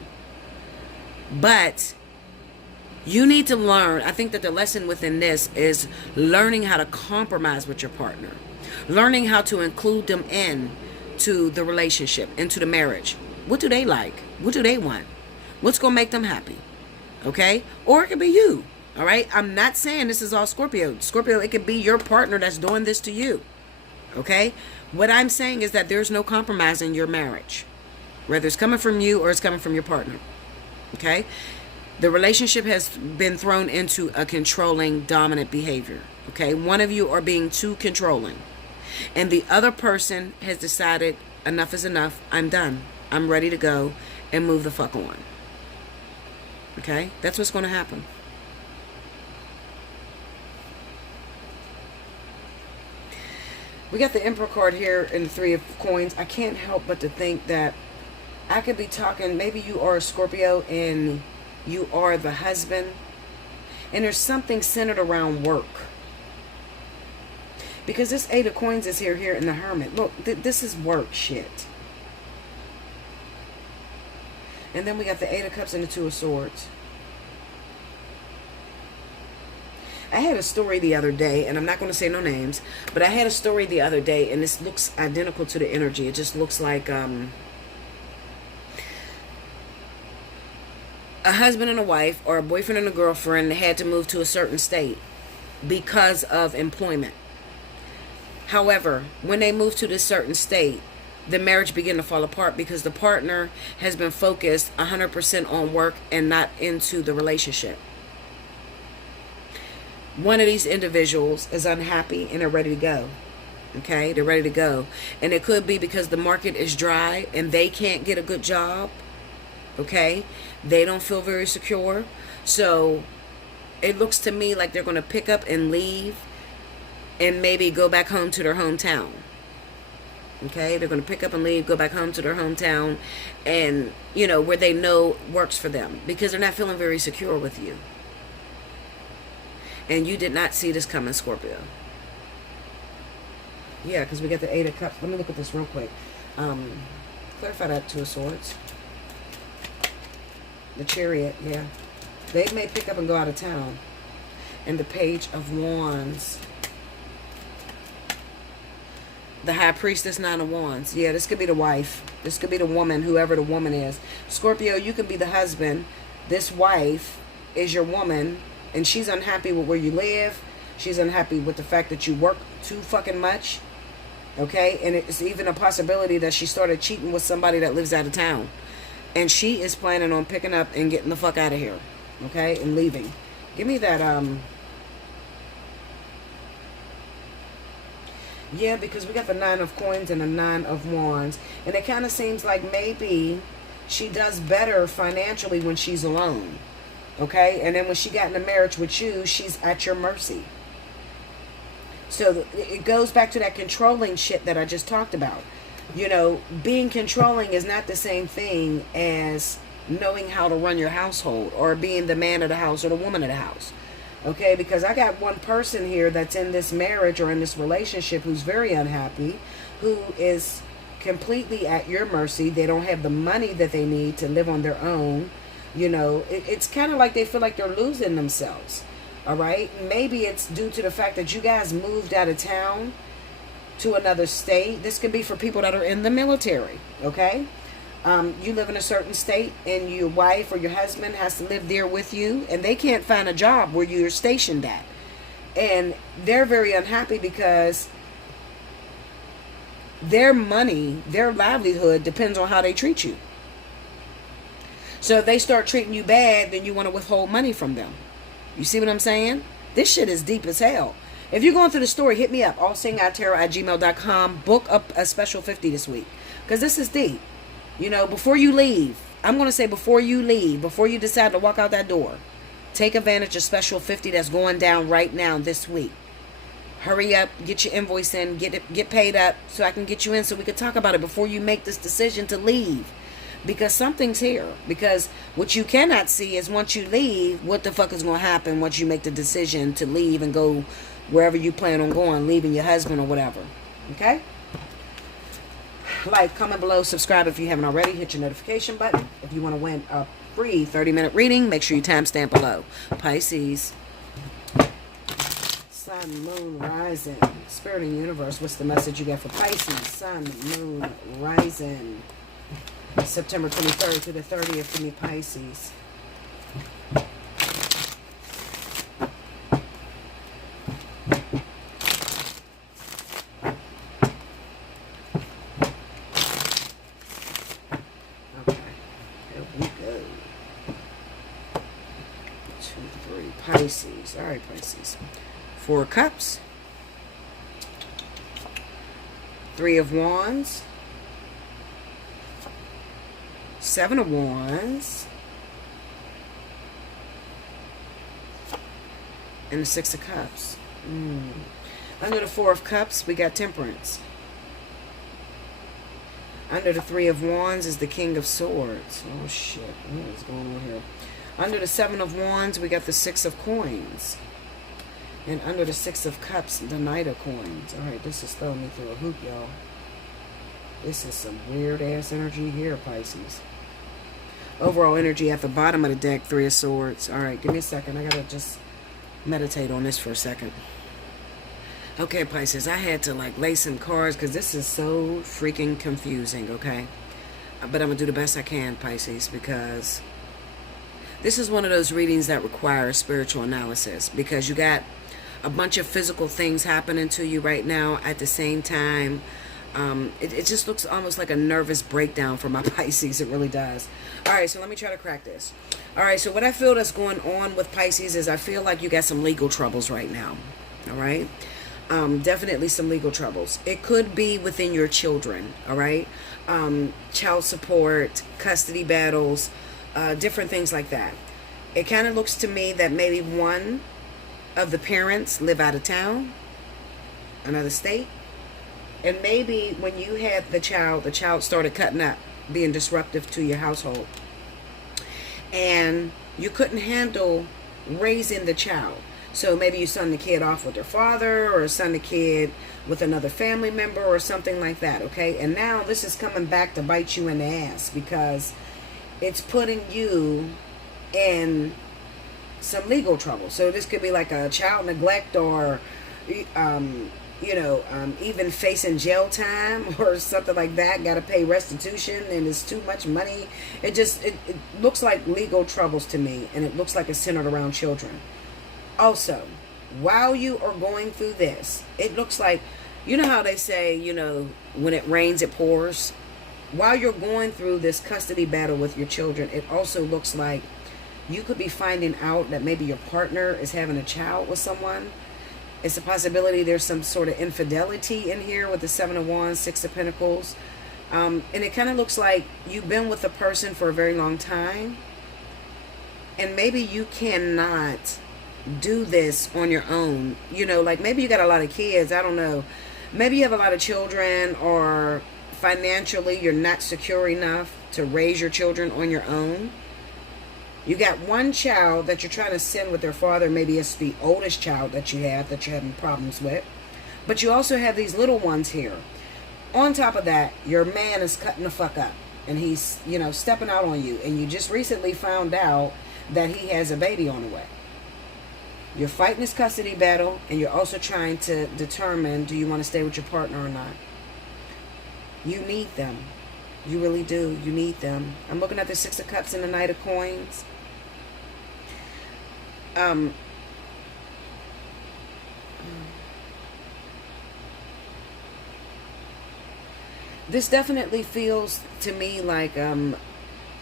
But you need to learn, I think that the lesson within this is learning how to compromise with your partner. Learning how to include them in to the relationship, into the marriage. What do they like? What do they want? What's going to make them happy? Okay? Or it could be you. All right? I'm not saying this is all Scorpio. Scorpio, it could be your partner that's doing this to you. Okay? What I'm saying is that there's no compromise in your marriage. Whether it's coming from you or it's coming from your partner. Okay? The relationship has been thrown into a controlling, dominant behavior. Okay? One of you are being too controlling. And the other person has decided, enough is enough. I'm done. I'm ready to go and move the fuck on. Okay? That's what's going to happen. We got the Emperor card here and the Three of Coins. I can't help but to think that I could be talking, maybe you are a Scorpio and you are the husband. And there's something centered around work. Because this Eight of Coins is here in the Hermit. Look, this is work shit. And then we got the Eight of Cups and the Two of Swords. I had a story the other day, and I'm not going to say no names, but I had a story the other day, and this looks identical to the energy. It just looks like a husband and a wife, or a boyfriend and a girlfriend had to move to a certain state because of employment. However, when they move to this certain state, the marriage began to fall apart because the partner has been focused 100% on work and not into the relationship. One of these individuals is unhappy and they're ready to go. Okay, they're ready to go. And it could be because the market is dry and they can't get a good job. Okay, they don't feel very secure. So it looks to me like they're going to pick up and leave and maybe go back home to their hometown. Okay, they're going to pick up and leave, go back home to their hometown, and, you know, where they know works for them, because they're not feeling very secure with you. And you did not see this coming, Scorpio. Yeah, because we got the Eight of Cups. Let me look at this real quick. Clarify that, Two of Swords. The Chariot, yeah. They may pick up and go out of town. And the Page of Wands. The High Priestess, Nine of Wands. Yeah, this could be the wife. This could be the woman, whoever the woman is. Scorpio, you could be the husband. This wife is your woman. And she's unhappy with where you live. She's unhappy with the fact that you work too fucking much. Okay? And it's even a possibility that she started cheating with somebody that lives out of town. And she is planning on picking up and getting the fuck out of here. Okay? And leaving. Give me that, yeah, because we got the Nine of Coins and the Nine of Wands. And it kind of seems like maybe she does better financially when she's alone. Okay? And then when she got in a marriage with you, she's at your mercy. So it goes back to that controlling shit that I just talked about. You know, being controlling is not the same thing as knowing how to run your household or being the man of the house or the woman of the house. Okay? Because I got one person here that's in this marriage or in this relationship who's very unhappy, who is completely at your mercy. They don't have the money that they need to live on their own. You know, it's kind of like they feel like they're losing themselves. All right? Maybe it's due to the fact that you guys moved out of town to another state. This could be for people that are in the military. Okay? You live in a certain state and your wife or your husband has to live there with you, and they can't find a job where you're stationed at. And they're very unhappy because their money, their livelihood depends on how they treat you. So if they start treating you bad, then you want to withhold money from them. You see what I'm saying? This shit is deep as hell. If you're going through the story, hit me up. Allseeingeyetarot@gmail.com. Book up a special 50 this week. Because this is deep. You know, before you leave, I'm going to say before you leave, before you decide to walk out that door, take advantage of special 50 that's going down right now this week. Hurry up, get your invoice in, get paid up so I can get you in so we can talk about it before you make this decision to leave. Because something's here. Because what you cannot see is once you leave, what the fuck is going to happen once you make the decision to leave and go wherever you plan on going, leaving your husband or whatever. Okay? Like, comment below, subscribe if you haven't already. Hit your notification button. If you want to win a free 30-minute reading, make sure you timestamp below. Pisces. Sun, moon, rising. Spirit and universe, what's the message you got for Pisces? Sun, moon, rising. September 23rd to the 30th to me, Pisces. Pisces. All right, Pisces. 4 of Cups. 3 of Wands. 7 of Wands. And the 6 of Cups. Under the 4 of Cups, we got Temperance. Under the 3 of Wands is the King of Swords. Oh, shit. What is going on here? Under the 7 of Wands, we got the 6 of Coins. And under the 6 of Cups, the Knight of Coins. Alright, this is throwing me through a hoop, y'all. This is some weird-ass energy here, Pisces. Overall energy at the bottom of the deck, 3 of Swords. Alright, give me a second. I gotta just meditate on this for a second. Okay, Pisces, I had to, like, lay some cards because this is so freaking confusing, okay? But I'm gonna do the best I can, Pisces, because this is one of those readings that require spiritual analysis because you got a bunch of physical things happening to you right now at the same time. It just looks almost like a nervous breakdown for my Pisces. It really does. All right, so let me try to crack this. All right, so what I feel that's going on with Pisces is I feel like you got some legal troubles right now. All right? Definitely some legal troubles. It could be within your children. All right? Child support, custody battles, different things like that. It kind of looks to me that maybe one of the parents live out of town, another state, and maybe when you had the child started cutting up, being disruptive to your household, and you couldn't handle raising the child. So maybe you send the kid off with their father, or send the kid with another family member or something like that, okay? And now this is coming back to bite you in the ass because it's putting you in some legal trouble. So this could be like a child neglect or, even facing jail time or something like that. Got to pay restitution and it's too much money. It looks like legal troubles to me, and it looks like it's centered around children. Also, while you are going through this, it looks like, you know how they say, when it rains, it pours? While you're going through this custody battle with your children, it also looks like you could be finding out that maybe your partner is having a child with someone. It's a possibility there's some sort of infidelity in here with the 7 of Wands, 6 of Pentacles. And it kind of looks like you've been with a person for a very long time. And maybe you cannot do this on your own. Like maybe you got a lot of kids. I don't know. Maybe you have a lot of children, or financially you're not secure enough to raise your children on your own. You got one child that you're trying to send with their father. Maybe it's the oldest child that you're having problems with. But you also have these little ones here. On top of that, your man is cutting the fuck up. And he's, stepping out on you. And you just recently found out that he has a baby on the way. You're fighting this custody battle. And you're also trying to determine, do you want to stay with your partner or not? You need them. You really do. You need them. I'm looking at the 6 of Cups and the Knight of Coins. This definitely feels to me like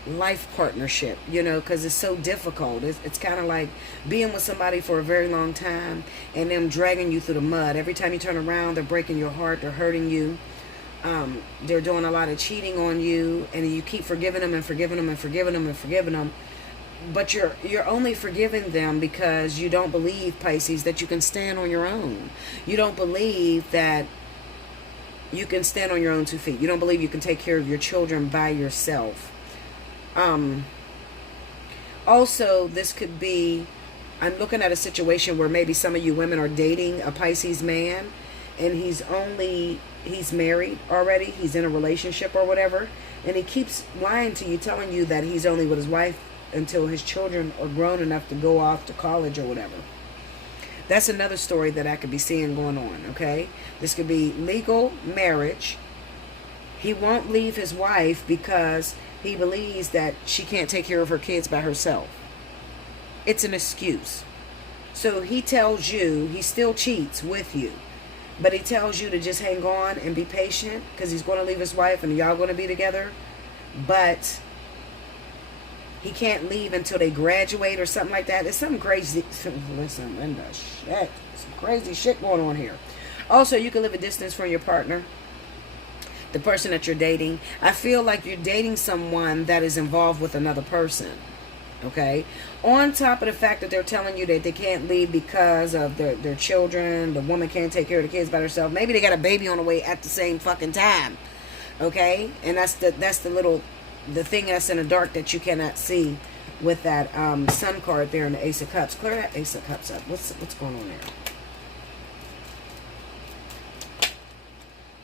life partnership, you know, because it's so difficult. It's kind of like being with somebody for a very long time and them dragging you through the mud. Every time you turn around, they're breaking your heart, they're hurting you. They're doing a lot of cheating on you, and you keep forgiving them and forgiving them and forgiving them and forgiving them. But you're only forgiving them because you don't believe, Pisces, that you can stand on your own. You don't believe that you can stand on your own 2 feet. You don't believe you can take care of your children by yourself. Also, this could be, I'm looking at a situation where maybe some of you women are dating a Pisces man, and he's married already, he's in a relationship or whatever, and he keeps lying to you, telling you that he's only with his wife until his children are grown enough to go off to college or whatever. That's another story that I could be seeing going on, okay? This could be legal marriage. He won't leave his wife because he believes that she can't take care of her kids by herself. It's an excuse. So he tells you, he still cheats with you, but he tells you to just hang on and be patient because he's going to leave his wife and y'all going to be together. But he can't leave until they graduate or something like that. There's something crazy. Listen, Linda, shit. Some crazy shit going on here. Also, you can live a distance from your partner, the person that you're dating. I feel like you're dating someone that is involved with another person. Okay? On top of the fact that they're telling you that they can't leave because of their children. The woman can't take care of the kids by herself. Maybe they got a baby on the way at the same fucking time. Okay? And that's the thing that's in the dark that you cannot see with that sun card there in the Ace of Cups. Clear that Ace of Cups up. What's going on there?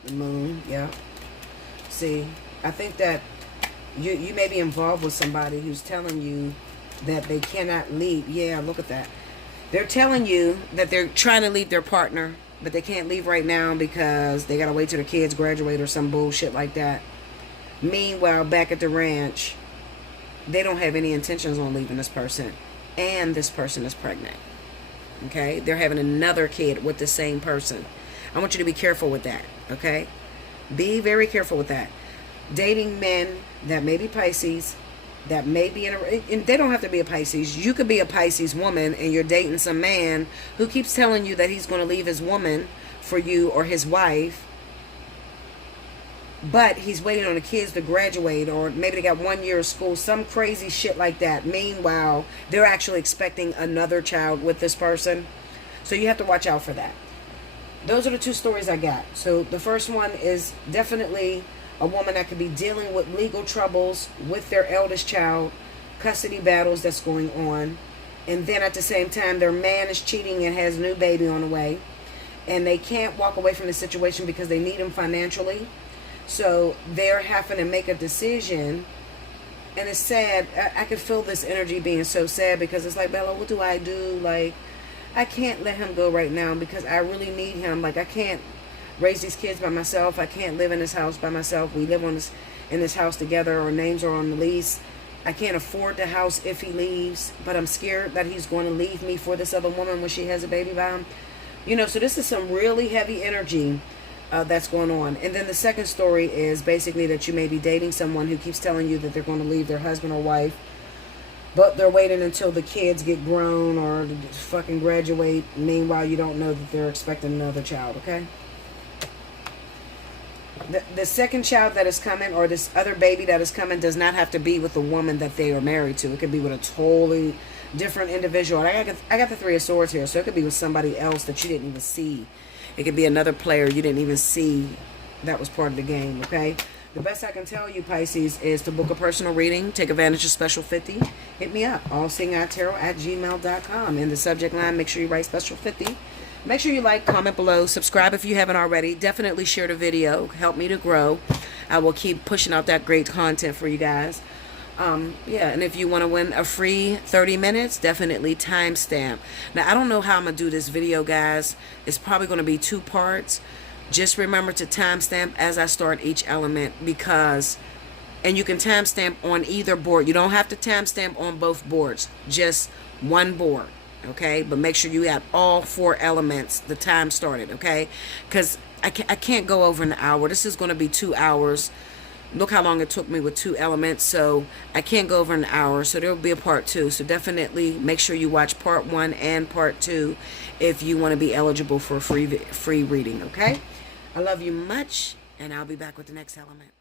The moon, yeah. See, I think that you may be involved with somebody who's telling you that they cannot leave. Yeah, look at that. They're telling you that they're trying to leave their partner, but they can't leave right now because they gotta wait till their kids graduate or some bullshit like that. Meanwhile, back at the ranch, they don't have any intentions on leaving this person, and this person is pregnant. Okay? They're having another kid with the same person. I want you to be careful with that. Okay? Be very careful with that. Dating men that may be Pisces, that may be and they don't have to be a Pisces. You could be a Pisces woman and you're dating some man who keeps telling you that he's going to leave his woman for you or his wife, but he's waiting on the kids to graduate, or maybe they got 1 year of school, some crazy shit like that. Meanwhile, they're actually expecting another child with this person. So you have to watch out for that. Those are the 2 stories I got. So the first one is definitely a woman that could be dealing with legal troubles with their eldest child, custody battles that's going on. And then at the same time, their man is cheating and has a new baby on the way. And they can't walk away from the situation because they need him financially. So they're having to make a decision, and it's sad. I can feel this energy being so sad because it's like, Bella, what do I do? Like, I can't let him go right now because I really need him. Like, I can't raise these kids by myself. I can't live in this house by myself. We live in this house together. Our names are on the lease. I can't afford the house if he leaves, but I'm scared that he's going to leave me for this other woman when she has a baby by him. You know, so this is some really heavy energy that's going on. And then the second story is basically that you may be dating someone who keeps telling you that they're going to leave their husband or wife, but they're waiting until the kids get grown or fucking graduate. Meanwhile, you don't know that they're expecting another child, okay? The second child that is coming, or this other baby that is coming, does not have to be with the woman that they are married to. It could be with a totally different individual. And I got the Three of Swords here, so it could be with somebody else that you didn't even see. It could be another player you didn't even see that was part of the game, okay? The best I can tell you, Pisces, is to book a personal reading. Take advantage of Special 50. Hit me up, allseeingeyetarot@gmail.com. In the subject line, make sure you write Special 50. Make sure you like, comment below, subscribe if you haven't already. Definitely share the video. Help me to grow. I will keep pushing out that great content for you guys. Yeah, and if you want to win a free 30 minutes, definitely timestamp. Now, I don't know how I'm going to do this video, guys. It's probably going to be 2 parts. Just remember to timestamp as I start each element, because, and you can timestamp on either board. You don't have to timestamp on both boards, just one board, okay? But make sure you have all 4 elements, the time started, okay? Because I can't go over an hour. This is going to be 2 hours. Look how long it took me with 2 elements, so I can't go over an hour, so there will be a part 2. So definitely make sure you watch part 1 and part 2 if you want to be eligible for a free reading, okay? I love you much, and I'll be back with the next element.